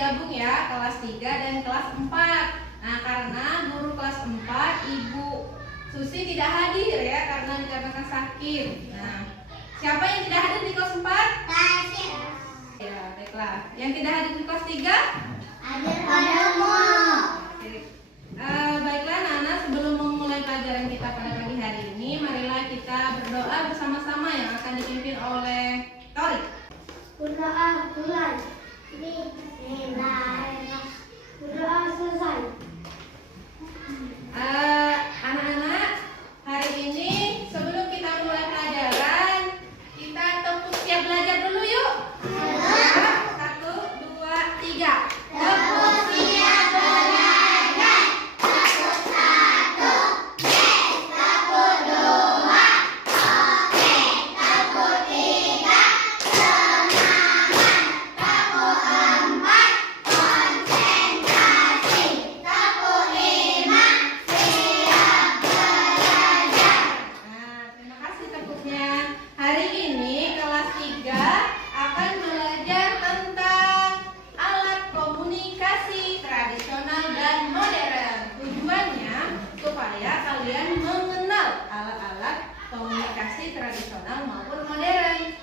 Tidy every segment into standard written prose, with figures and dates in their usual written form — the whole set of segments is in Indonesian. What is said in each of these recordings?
digabung ya, kelas 3 dan kelas 4. Nah, karena guru kelas 4 Ibu Susi tidak hadir ya, karena dikarenakan sakit. Nah, siapa yang tidak hadir di kelas 4? Tasya. Ya, baiklah. Yang tidak hadir di kelas 3? Ada padamu. Baiklah Nana, sebelum memulai pelajaran kita pada pagi hari ini, marilah kita berdoa bersama-sama yang akan dipimpin oleh Torik. Berdoa mulai. Bismillahirrahmanirrahim. Berdoa selesai. Anak-anak, hari ini sebelum kita mulai pelajaran, kita tempus siap belajar dulu yuk. 1, 2, 3. Tempus siap belajar. Tepuk 1, tepuk 2, oke, tepuk 3, semangat, tepuk 4, konsentrasi, tepuk 5, siap belajar. Nah, terima kasih tepuknya. Hari ini kelas 3 akan belajar tentang alat komunikasi tradisional dan modern. Tujuannya supaya kalian mengenal alat-alat komunikasi tradisional maupun modern.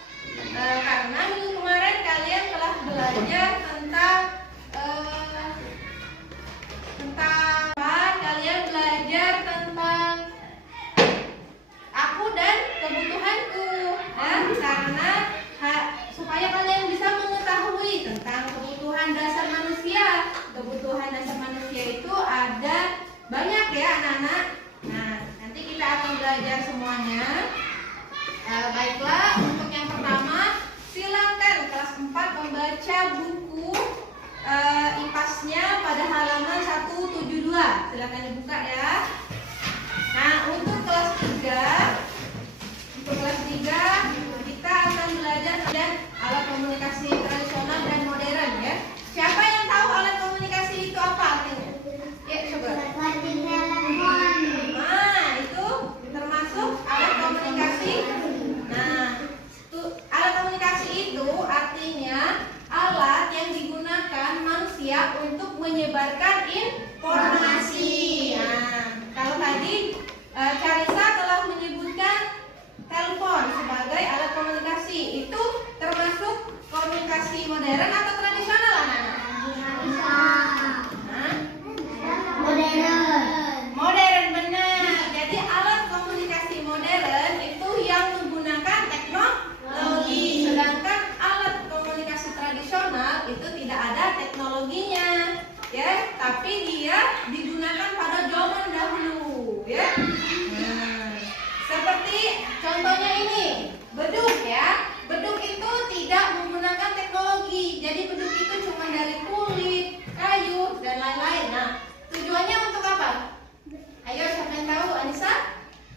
Karena minggu kemarin kalian telah belajar tentang kalian belajar tentang aku dan kebutuhanku, ya, karena supaya kalian bisa mengetahui tentang kebutuhan dasar manusia. Kebutuhan dasar manusia itu ada banyak ya anak-anak. Nah, nanti kita akan belajar semuanya. Baiklah, untuk yang pertama silakan kelas 4 membaca buku IPAS-nya pada halaman 172. Silakan dibuka ya. Nah, untuk kelas 3 kita akan belajar tentang alat komunikasi tradisional dan modern ya. Siapa yang tahu alat komunikasi itu apa artinya? Ya, coba. Seperti telepon. Nah, itu termasuk alat komunikasi. Nah, alat komunikasi itu artinya alat yang digunakan manusia untuk menyebarkan informasi. Nah, kalau tadi Carissa telah menyebutkan telepon sebagai alat komunikasi, itu termasuk komunikasi modern atau tradisional anak-anak? Hah? Modern. Modern, benar. Jadi alat komunikasi modern itu yang menggunakan teknologi, sedangkan alat komunikasi tradisional itu tidak ada teknologinya, ya, tapi dia digunakan pada zaman dahulu, ya. Nah, seperti contohnya ini, beduk ya. Beduk itu tidak menggunakan teknologi, jadi beduk itu cuma dari kulit, kayu, dan lain-lain. Nah, tujuannya untuk apa? Ayo, siapa yang tahu? Anissa?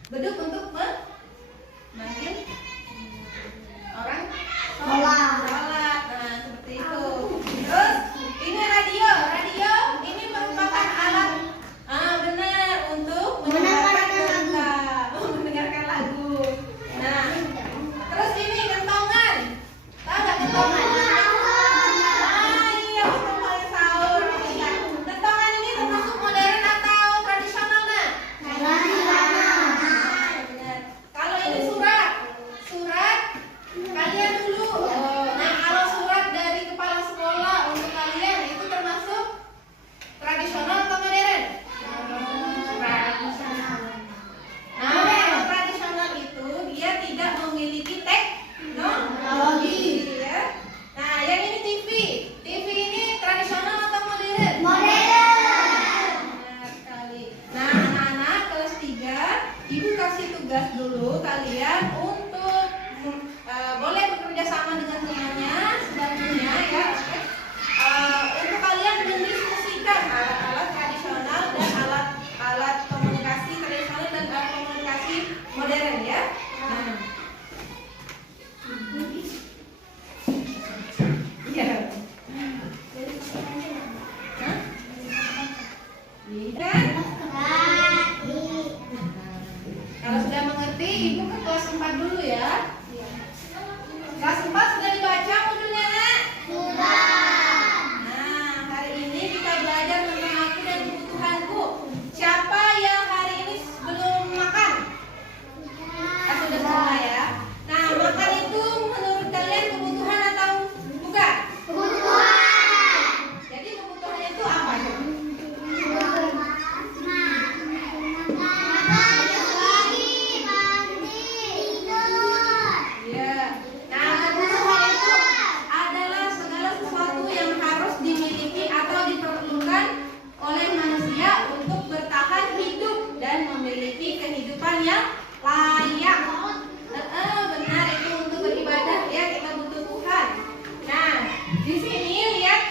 Beduk untuk memanggil orang Sholat. sholat. Nah, seperti itu. Terus ini radio. Radio ini merupakan alat benar untuk mendengarkan lagu. Nah, terus ini gentong.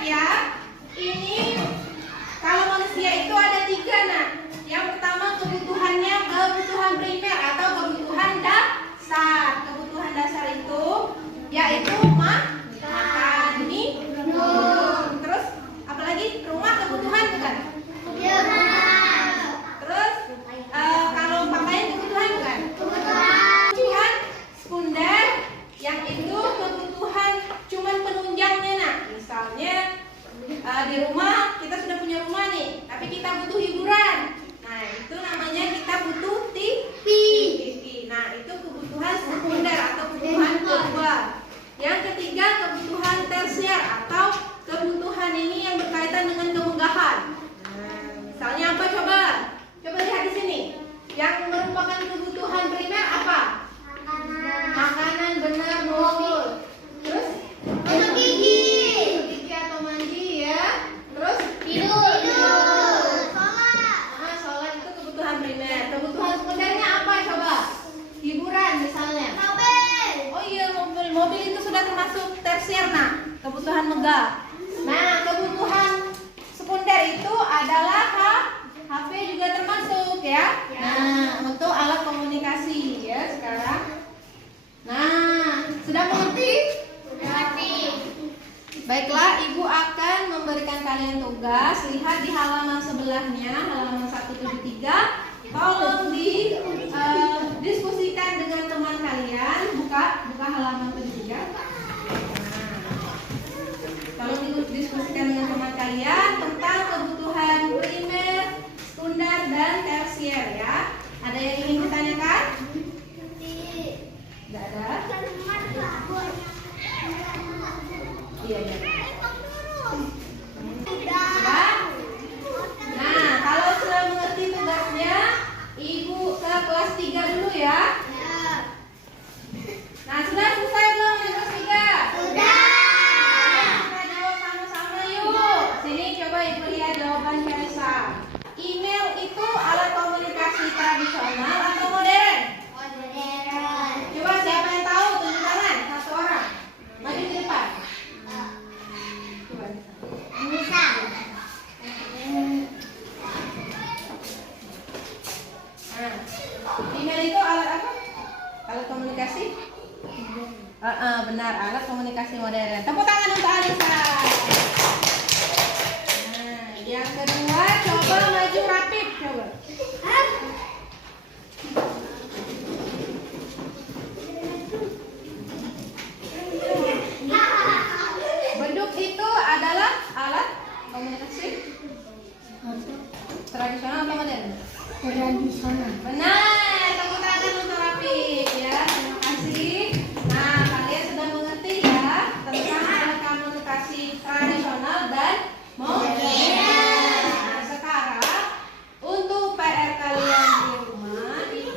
ya. Ini kalau manusia itu ada 3 nak. Yang pertama kebutuhannya kebutuhan primer atau kebutuhan dasar. Kebutuhan dasar itu yaitu makan, minum. Terus apalagi rumah kebutuhan bukan? Terus kalau pakaian kebutuhan bukan? Kebutuhan sekunder yang itu kebutuhan cuman penunjangnya nak. Misalnya di rumah kita sudah punya rumah nih, tapi kita butuh hiburan. Nah itu namanya kita butuh TV. Nah itu kebutuhan sekunder atau kebutuhan kedua. Yang ketiga kebutuhan tersier atau kebutuhan ini yang berkaitan dengan kemegahan. Misalnya apa coba? Coba lihat di sini. Yang merupakan kebutuhan primer apa? Makanan, benar, betul. Terus gigi atau mandi ya. Terus Tidur. sholat itu kebutuhan primer. Kebutuhan sekundernya apa coba? Hiburan misalnya. Oh iya, mobil itu sudah termasuk tersier nah, kebutuhan megah. Nah, kebutuhan sekunder itu adalah HP juga termasuk ya. Nah, untuk alat komunikasi ya sekarang. Nah, sudah mengerti? Baiklah, Ibu akan memberikan kalian tugas. Lihat di halaman sebelahnya, halaman 173. Tolong diskusikan dengan teman kalian. Buka halaman 73. Tolong diskusikan dengan teman kalian tentang kebutuhan primer, sekunder, dan tersier ya. Ada yang ingin ditanyakan? Tidak ada? Iya. Sudah? Nah, kalau sudah mengerti tugasnya, Ibu ke kelas 3 dulu ya. Nah, sudah selesai belum di kelas 3? Kita jawab sama-sama yuk. Sini coba Ibu lihat jawaban Syarisa. Email itu alat komunikasi tradisional atau modern? Coba siapa yang tahu? Tunjuk tangan, satu orang. Maju ke depan. Coba. Nah, email itu alat apa? Alat komunikasi? Benar, alat komunikasi modern. Tepuk tangan untuk Alisa. Nah, yang kedua coba maju rapid coba. Beduk itu adalah alat komunikasi tradisional atau modern? Benar, tepuk tangan untuk Rapid ya. Terima kasih. Nah, kalian sudah mengerti ya tentang alat komunikasi tradisional dan modern. Nah, sekarang untuk PR kalian di rumah itu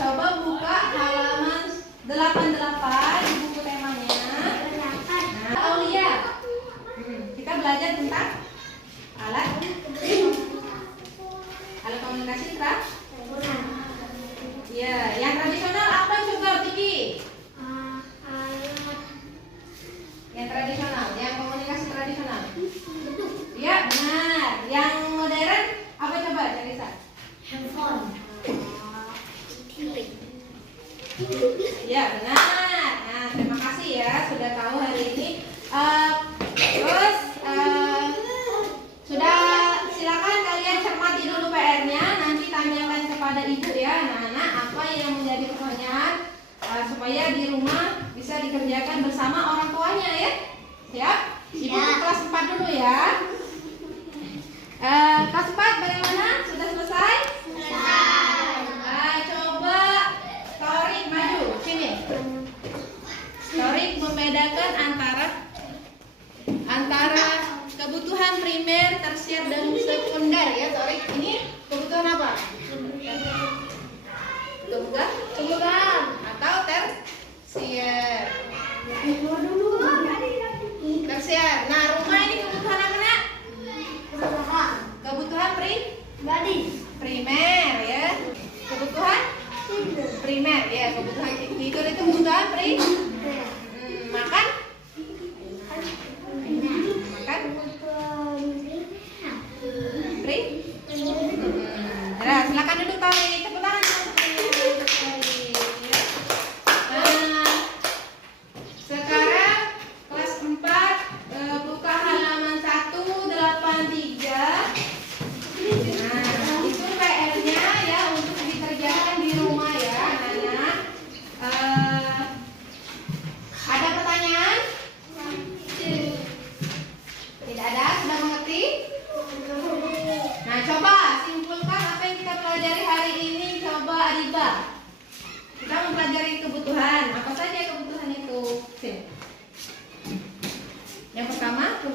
coba buka halaman 88 di buku temanya. Nah, Aulia, kita belajar tentang alat komunikasi ya, yang tradisional apa coba Vicky? Yang tradisional, yang komunikasi tradisional. Ya benar. Yang modern apa coba Carissa? Handphone. Ya benar. Nah terima kasih ya sudah tahu hari ini. Terus sudah silakan kalian cermati dulu PR-nya. Nanti tanyakan kepada ibu ya anak-anak apa yang menjadi pertanyaan supaya di rumah bisa dikerjakan bersama orang tuanya ya. Siap? Ibu ke kelas 4 dulu ya. Kelas 4 bagaimana? Sudah selesai? Coba Torik maju sini. Torik membedakan antara kebutuhan primer, tersier, dan sekunder ya Torik. Ini kebutuhan apa? Kebutuhan atau tersier. Tersier. Nah rumah ini kebutuhan apa nak? Kebutuhan primer ya. Kebutuhan primer ya. Kebutuhan tidur itu kebutuhan primer. Makan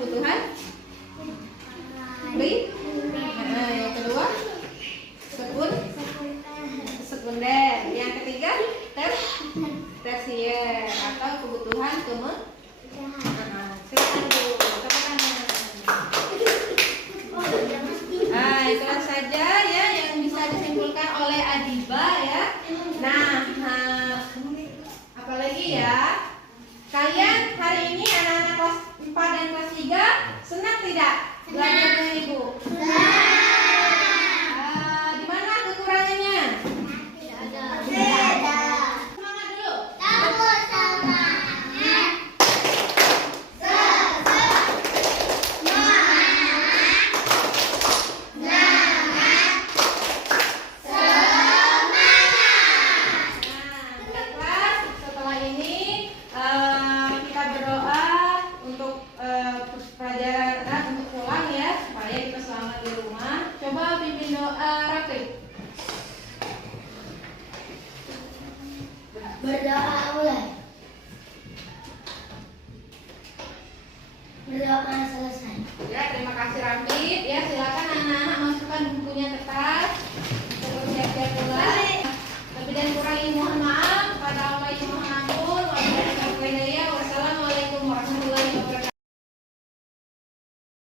kebutuhan yang kedua sekunder, yang ketiga tersier atau kebutuhan silakan Bu, tepuk tangan. Itulah saja ya yang bisa disimpulkan oleh Adiba ya. Nah, apalagi ya? Kalian hari ini anak-anak kelas 4 dan kelas 3 senang tidak belajar dengan Ibu? Di mana kekurangannya? Semangat dulu. Baiklah, setelah ini kita berdoa untuk pelajaran untuk pulang ya, supaya kita selamat di rumah. Coba pimpin doa Rafi. Berdoa mulai. Berdoa selesai. Ya, terima kasih Rafi. Ya, silakan anak-anak